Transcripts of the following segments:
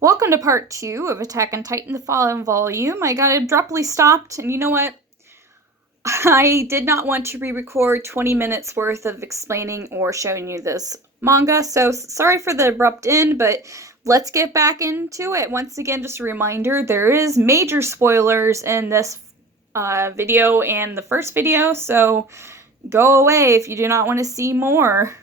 Welcome to part 2 of Attack on Titan, the Fallen Volume. I got abruptly stopped, and you know what? I did not want to re-record 20 minutes worth of explaining or showing you this manga, so sorry for the abrupt end, but let's get back into it. Once again, just a reminder, there is major spoilers in this video and the first video, so go away if you do not want to see more.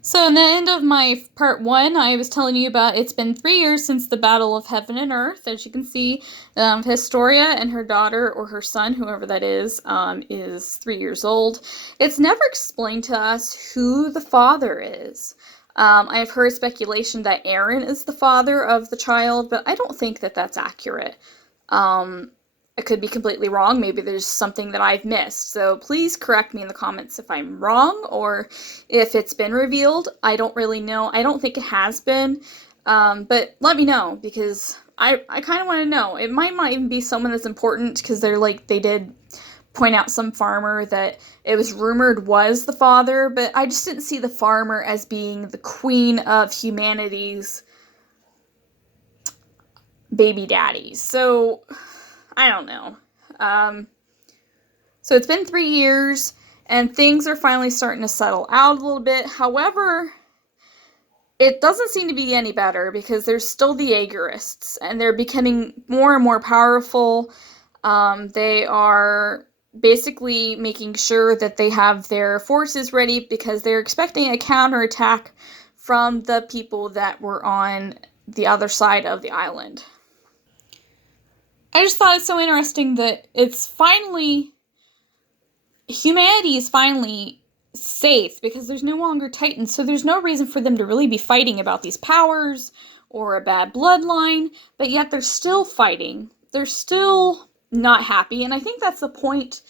So in the end of my part 1, I was telling you about it's been 3 years since the Battle of Heaven and Earth. As you can see, Historia and her daughter, or her son, whoever that is 3 years old. It's never explained to us who the father is. I have heard speculation that Eren is the father of the child, but I don't think that that's accurate. I could be completely wrong. Maybe there's something that I've missed. So please correct me in the comments if I'm wrong or if it's been revealed. I don't really know. I don't think it has been. But let me know because I kind of want to know. It might not even be someone that's important because they did point out some farmer that it was rumored was the father, but I just didn't see the farmer as being the queen of humanity's baby daddies. So I don't know. So it's been 3 years, and things are finally starting to settle out a little bit. However, it doesn't seem to be any better because there's still the Aegirists, and they're becoming more and more powerful. They are basically making sure that they have their forces ready because they're expecting a counterattack from the people that were on the other side of the island. I just thought it's so interesting that humanity is finally safe because there's no longer Titans, so there's no reason for them to really be fighting about these powers or a bad bloodline, but yet they're still fighting. They're still not happy, and I think that's the point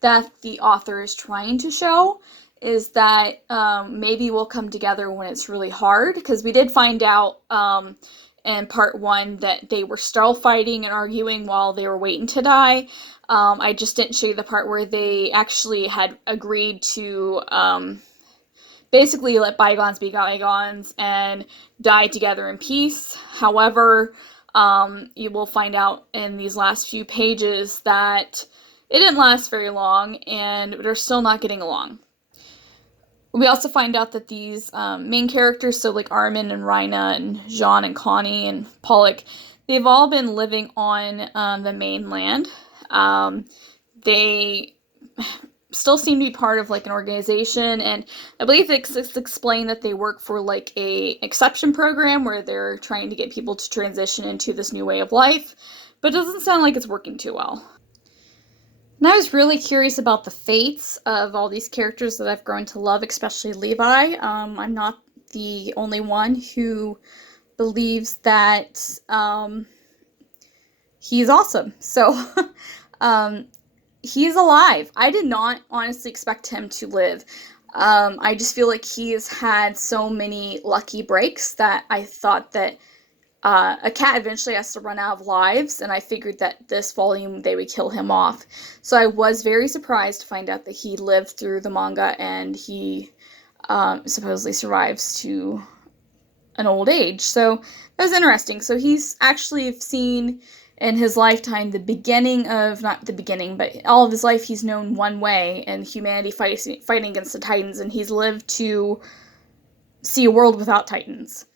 that the author is trying to show, is that maybe we'll come together when it's really hard, because we did find out in part 1 that they were still fighting and arguing while they were waiting to die. I just didn't show you the part where they actually had agreed to basically let bygones be bygones and die together in peace. However, you will find out in these last few pages that it didn't last very long and they're still not getting along. We also find out that these main characters, so like Armin and Rhina and Jean and Connie and Pollock, they've all been living on the mainland. They still seem to be part of like an organization, and I believe it's explained that they work for like a exception program where they're trying to get people to transition into this new way of life, but it doesn't sound like it's working too well. And I was really curious about the fates of all these characters that I've grown to love, especially Levi. I'm not the only one who believes that he's awesome. So he's alive. I did not honestly expect him to live. I just feel like he has had so many lucky breaks that I thought that a cat eventually has to run out of lives, and I figured that this volume they would kill him off. So I was very surprised to find out that he lived through the manga and he supposedly survives to an old age. So that was interesting. So he's actually seen in his lifetime the beginning of, not the beginning, but all of his life he's known one way, and humanity fighting against the Titans, and he's lived to see a world without Titans.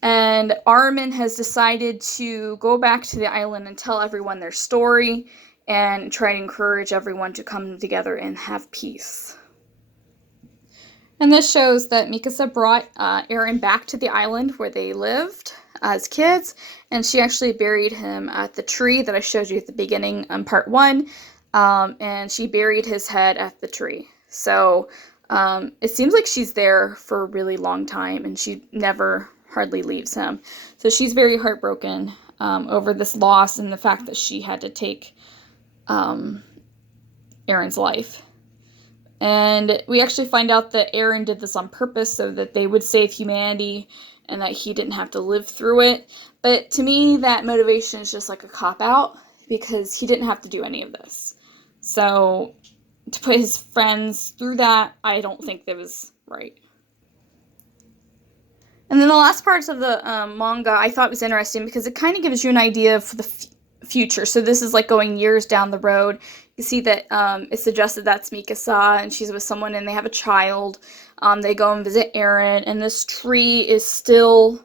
And Armin has decided to go back to the island and tell everyone their story and try to encourage everyone to come together and have peace. And this shows that Mikasa brought Eren back to the island where they lived as kids, and she actually buried him at the tree that I showed you at the beginning on part 1, and she buried his head at the tree. So it seems like she's there for a really long time, and she never hardly leaves him. So she's very heartbroken over this loss and the fact that she had to take Eren's life. And we actually find out that Eren did this on purpose so that they would save humanity and that he didn't have to live through it. But to me, that motivation is just like a cop-out because he didn't have to do any of this. So to put his friends through that, I don't think that was right. And then the last parts of the manga I thought was interesting because it kind of gives you an idea for the future. So this is like going years down the road. You see that it's suggested that's Mikasa and she's with someone and they have a child. They go and visit Eren, and this tree is still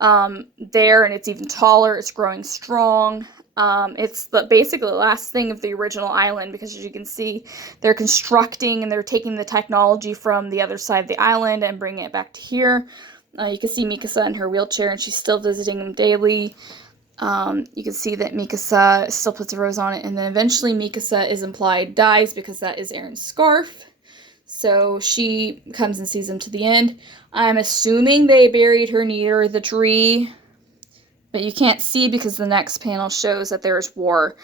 there, and it's even taller. It's growing strong. It's basically the last thing of the original island because, as you can see, they're constructing and they're taking the technology from the other side of the island and bringing it back to here. You can see Mikasa in her wheelchair, and she's still visiting them daily. You can see that Mikasa still puts a rose on it, and then eventually Mikasa is implied dies because that is Eren's scarf. So she comes and sees him to the end. I'm assuming they buried her near the tree, but you can't see because the next panel shows that there's war.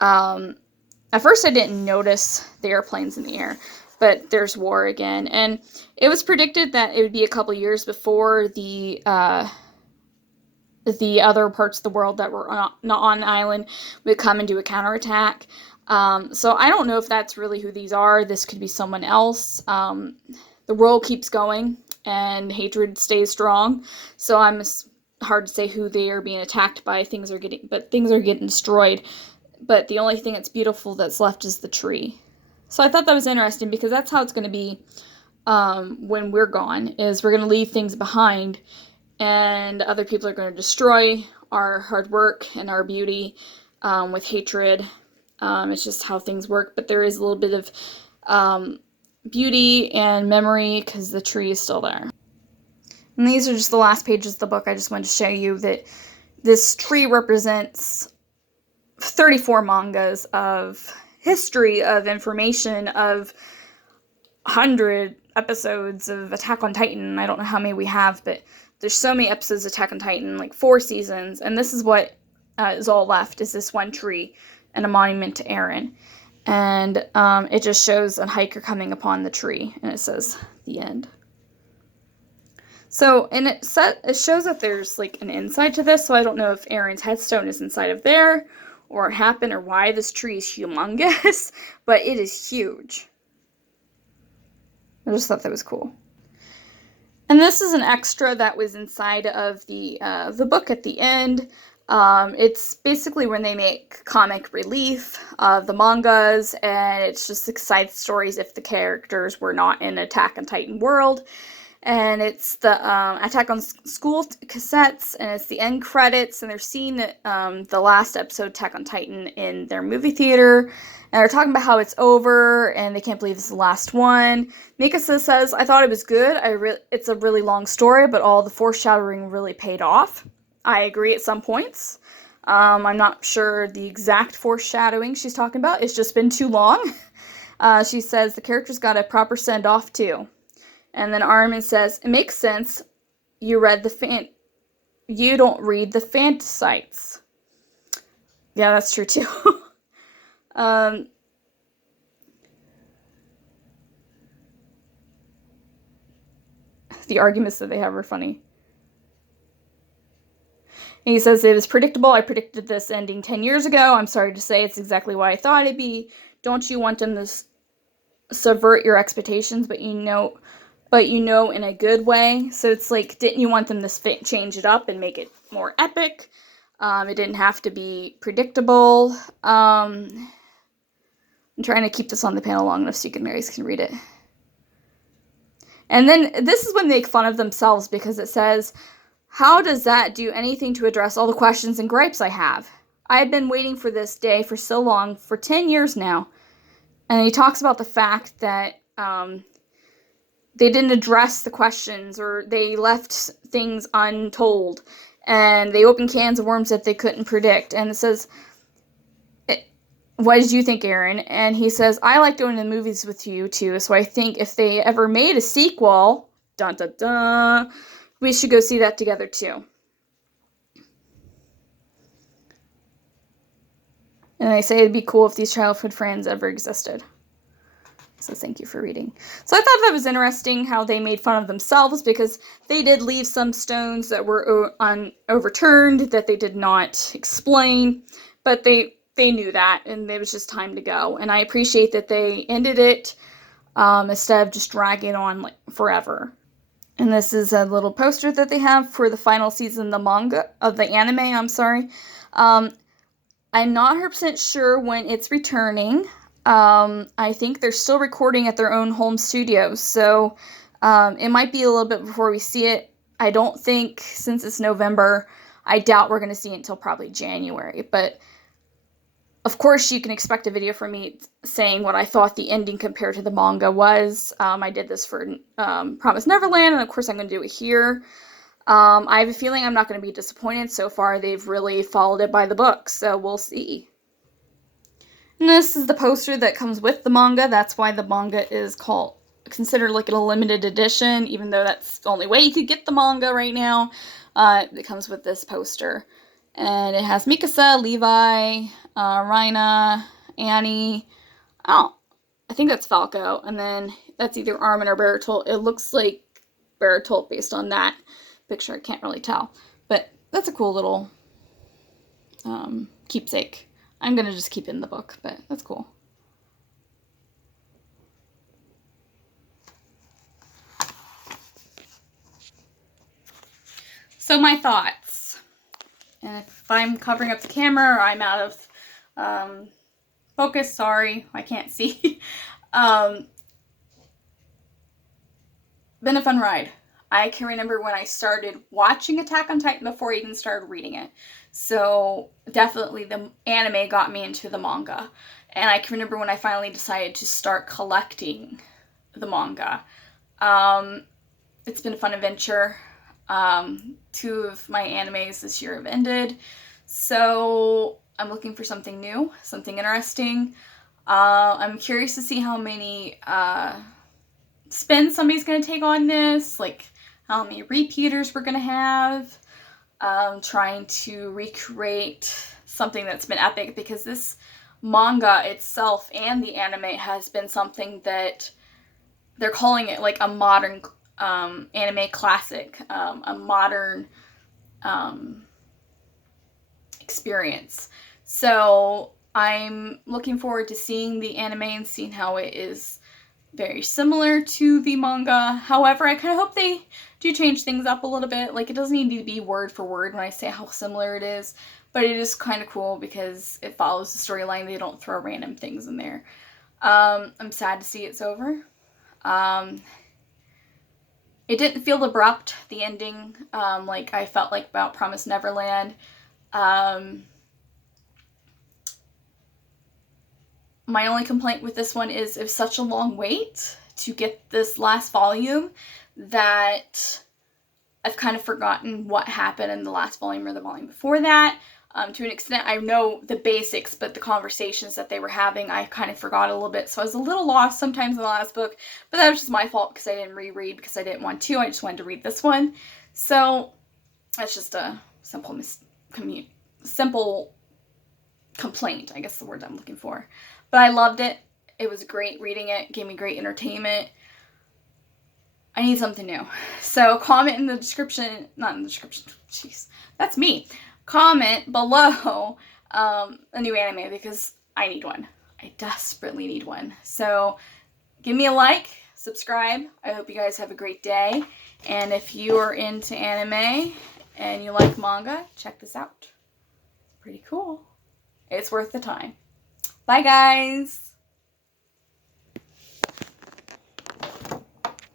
At first I didn't notice the airplanes in the air, but there's war again. And it was predicted that it would be a couple years before the other parts of the world that were not on the island would come and do a counterattack. So I don't know if that's really who these are. This could be someone else. The world keeps going and hatred stays strong. So it's hard to say who they are being attacked by. Things are getting destroyed. But the only thing that's beautiful that's left is the tree. So I thought that was interesting because that's how it's going to be when we're gone, is we're going to leave things behind and other people are going to destroy our hard work and our beauty with hatred. It's just how things work, but there is a little bit of beauty and memory because the tree is still there. And these are just the last pages of the book. I just wanted to show you that this tree represents 34 mangas of history, of information, of 100 episodes of Attack on Titan. I don't know how many we have, but there's so many episodes of Attack on Titan, like 4 seasons, and this is what is all left, is this one tree and a monument to Eren. And it just shows a hiker coming upon the tree, and it says, the end. So, and it shows that there's like an inside to this, so I don't know if Eren's headstone is inside of there, or what happened, or why this tree is humongous, but it is huge. I just thought that was cool. And this is an extra that was inside of the book at the end. It's basically when they make comic relief of the mangas, and it's just like side stories if the characters were not in Attack on Titan world. And it's the Attack on School cassettes, and it's the end credits, and they're seeing the last episode Attack on Titan in their movie theater, and they're talking about how it's over, and they can't believe this is the last one. Mikasa says, I thought it was good. It's a really long story, but all the foreshadowing really paid off. I agree at some points. I'm not sure the exact foreshadowing she's talking about. It's just been too long. She says the characters got a proper send-off too. And then Armin says, it makes sense. You don't read the fan sites. Yeah, that's true too. The arguments that they have are funny. And he says, it was predictable. I predicted this ending 10 years ago. I'm sorry to say it's exactly what I thought it'd be. Don't you want them to subvert your expectations, but you know in a good way? So it's like, didn't you want them to change it up and make it more epic? It didn't have to be predictable. I'm trying to keep this on the panel long enough so you guys can read it. And then this is when they make fun of themselves because it says, how does that do anything to address all the questions and gripes I have? I have been waiting for this day for so long, for 10 years now. And he talks about the fact that they didn't address the questions, or they left things untold, and they opened cans of worms that they couldn't predict. And it says, what did you think, Eren? And he says, I like going to the movies with you too, so I think if they ever made a sequel, dun dun dun, we should go see that together too. And they say it'd be cool if these childhood friends ever existed. So thank you for reading. So I thought that was interesting how they made fun of themselves, because they did leave some stones that were overturned that they did not explain, but they knew that, and it was just time to go. And I appreciate that they ended it instead of just dragging on like forever. And this is a little poster that they have for the final season of the manga, of the anime, I'm sorry. I'm not 100% sure when it's returning. I think they're still recording at their own home studios, so it might be a little bit before we see it. I don't think, since it's November, I doubt we're going to see it until probably January. But of course, you can expect a video from me saying what I thought the ending compared to the manga was. I did this for Promised Neverland, and of course I'm going to do it here. I have a feeling I'm not going to be disappointed. So far, they've really followed it by the book, so we'll see. And this is the poster that comes with the manga. That's why the manga is considered like a limited edition, even though that's the only way you could get the manga right now. It comes with this poster. And it has Mikasa, Levi, Rina, Annie. Oh, I think that's Falco. And then that's either Armin or Bertolt. It looks like Bertolt based on that picture. I can't really tell. But that's a cool little keepsake. I'm going to just keep it in the book, but that's cool. So my thoughts. And if I'm covering up the camera or I'm out of focus, sorry, I can't see. Been a fun ride. I can remember when I started watching Attack on Titan before I even started reading it. So definitely the anime got me into the manga. And I can remember when I finally decided to start collecting the manga. It's been a fun adventure. 2 of my animes this year have ended. So I'm looking for something new, something interesting. I'm curious to see how many spins somebody's going to take on this, like how many repeaters we're going to have. Trying to recreate something that's been epic, because this manga itself and the anime has been something that they're calling it like a modern anime classic, a modern experience. So I'm looking forward to seeing the anime and seeing how it is very similar to the manga. However, I kind of hope they do change things up a little bit. Like, it doesn't need to be word for word when I say how similar it is, but it is kind of cool because it follows the storyline. They don't throw random things in there. I'm sad to see it's over. It didn't feel abrupt, the ending, like I felt like about Promised Neverland. My only complaint with this one is it was such a long wait to get this last volume that I've kind of forgotten what happened in the last volume or the volume before that. To an extent, I know the basics, but the conversations that they were having, I kind of forgot a little bit. So I was a little lost sometimes in the last book, but that was just my fault because I didn't reread because I didn't want to. I just wanted to read this one. So that's just a simple complaint, I guess the word I'm looking for. But I loved it. It was great reading it. It gave me great entertainment. I need something new. So comment in the description, not in the description, jeez, that's me. Comment below a new anime because I need one. I desperately need one. So give me a like, subscribe. I hope you guys have a great day. And if you are into anime and you like manga, check this out. Pretty cool. It's worth the time. Bye, guys.